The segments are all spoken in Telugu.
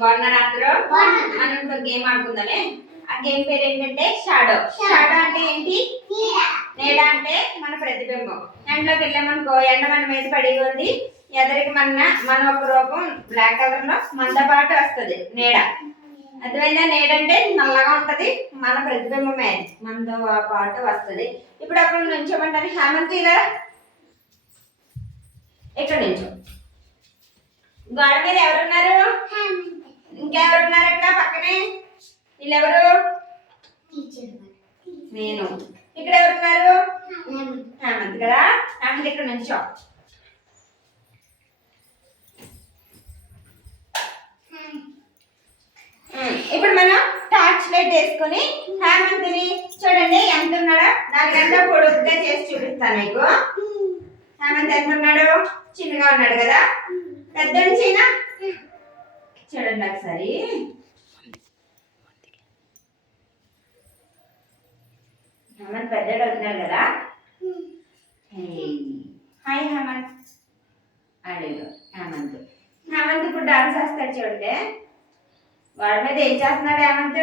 బాగున్నారా అందరూ? మనం ఇప్పుడు గేమ్ ఆడుకుందామే. ఆ గేమ్ పేరు ఏంటంటే షాడో. షాడో అంటే ఏంటి? నీడ అంటే మన ప్రతిబింబం. ఎండలోకి వెళ్ళామనుకో ఎండ మన మీద పడి ఉంది, ఎదరికి మన ఒక రూపం బ్లాక్ కలర్ లో మనతో పాటు వస్తుంది నీడ. అర్థమైందా? నీడ అంటే నల్లగా ఉంటది, మన ప్రతిబింబమే మనతో పాటు వస్తుంది. ఇప్పుడు అప్పుడు నుంచోమంటారు. హేమంత్ ఇలా ఇక్కడ నుంచో. గోడ మీద ఎవరున్నారు? ఇంకెవరున్నారు అక్కడ పక్కనే? వీళ్ళెవరు? నేను. ఇక్కడ ఎవరున్నారు? హేమంత్ కదా. హేమంత్ ఇక్కడ నుంచో. ఇప్పుడు మనం టార్చ్ లైట్ వేసుకొని హేమంత్ని చూడండి ఎంత ఉన్నాడో నాలుగంతా పొడుగ్గా చేసి చూపిస్తాను మీకు. హేమంత్ ఎంత ఉన్నాడు? చిన్నగా ఉన్నాడు కదా. పెద్ద నుంచినా చూడండి ఒకసారి. హేమంత్ పెద్దడు అవుతున్నాడు కదా. హాయ్ హేమంత్. అడిగా హేమంత్. హేమంత్ ఇప్పుడు డాన్స్ చేస్తాడు చూడండి. వాడి మీద ఏం చేస్తున్నాడు హేమంత్?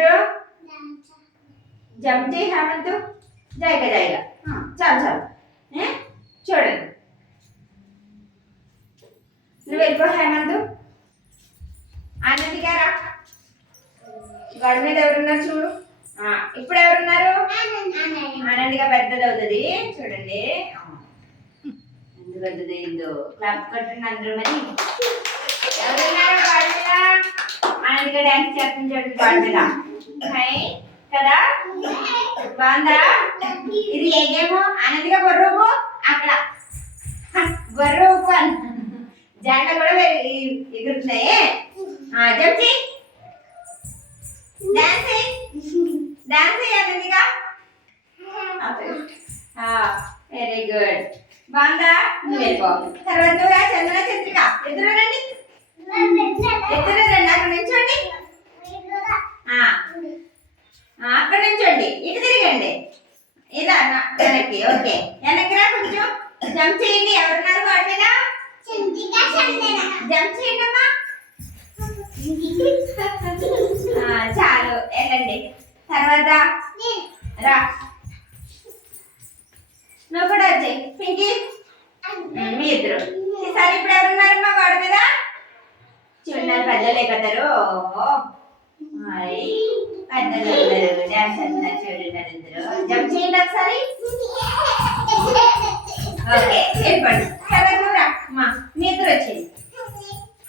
జంప్ చేయి హేమంత్. జాయిగా జాయిగా. చాలు చాలు. చూడండి నువ్వు వెళ్ళిపో హేమంత్. ఆనంద్ గారా గోడ మీద ఎవరున్నారు చూడు. ఇప్పుడు ఎవరున్నారు? ఆనందిగా పెద్దది అవుతుంది చూడండి. ఎందుకు పెద్దది అయిందో క్లాప్ కట్టండి అందరూ. మరి ఎవరున్నారు గోడ మీద? ఆనందిగా డాన్స్ చేస్తుంది చూడండి గోడ మీద. హాయ్ కదా. బాగుందా? ఇది ఏ గేమ్? ఆనందిగా బొర్రూపు. అక్కడ బొర్రూపు అని జెండ కూడా ఎగురుతున్నాయి. జంప్ చేయి. డాన్స్ చేయి. డాన్స్ చేయాలండిగా. Very good. బాగుందా? నువ్వు వెళ్ళిపో. తర్వాత చంద్ర చంద్రిక ఇద్దరు రండి. ఇద్దరు రండి. అక్కడ నుంచోండి. అక్కడ నుంచోండి. ఇటు తిరగండి. ఇలా వెనక్కి. ఓకే వెనక్కి రా కొంచెం. జంప్ చేయండి. ఎవరున్నారు వాడి మీద? జంప్ చేయండి అమ్మా. చాలు వెళ్ళండి. తర్వాత రా నువ్వు కూడా వచ్చాయి పింకీ. మీ ఇద్దరు ఈసారి ఇప్పుడు ఎవరున్నారమ్మా వాడి మీద? చూడండి పెద్దలు అయిపోతారు. పెద్దలు డాన్స్ చేస్తున్నారు చూడండి ఇద్దరు. జంప్ చేయండి ఒకసారి. ఓకే వెళ్ళిపోండి. తర్వాత నువ్వు రా అమ్మా. మీ ఇద్దరు వచ్చేది.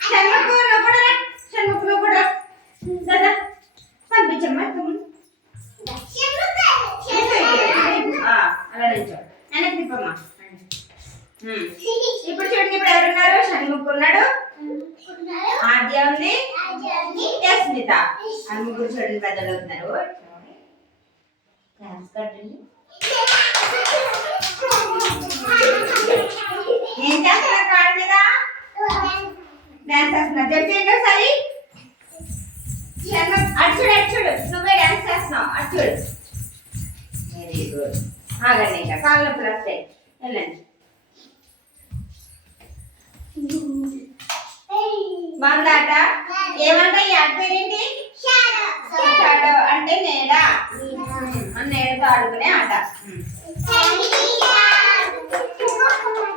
షణ్ముఖ్ నువ్వు కూడా రా. షణ్ముఖ్ నువ్వు కూడా కదా. పంపించమ్మా. అలా నిల్చో. వెనక్కి తిప్పమ్మా. ఇప్పుడు చూడండి ఇప్పుడు ఎవరున్నారు? షణ్ముఖ్ ఉన్నాడు, ఆద్య ఉంది, యస్మిత. అని ముగ్గురు చూడండి పెద్దలు అవుతున్నారు. ఏం చేస్తున్నారు కాళ్ళ మీద? డాన్స్ చేస్తున్నారు. జంప్ చేయండి ఒకసారి. అటు చూడు అటు చూడు. నువ్వే డాన్స్ చేస్తున్నావు. అటు చూడు. Very good. ఆగండి. ఇంకా కాళ్ళ నొప్పులు వస్తాయి. వెళ్ళండి. బాగుందాట. ఏమంటే ఈ ఆట పేరేంటి? షాడో అంటే నీడ. నీడతో ఆడుకునే ఆట.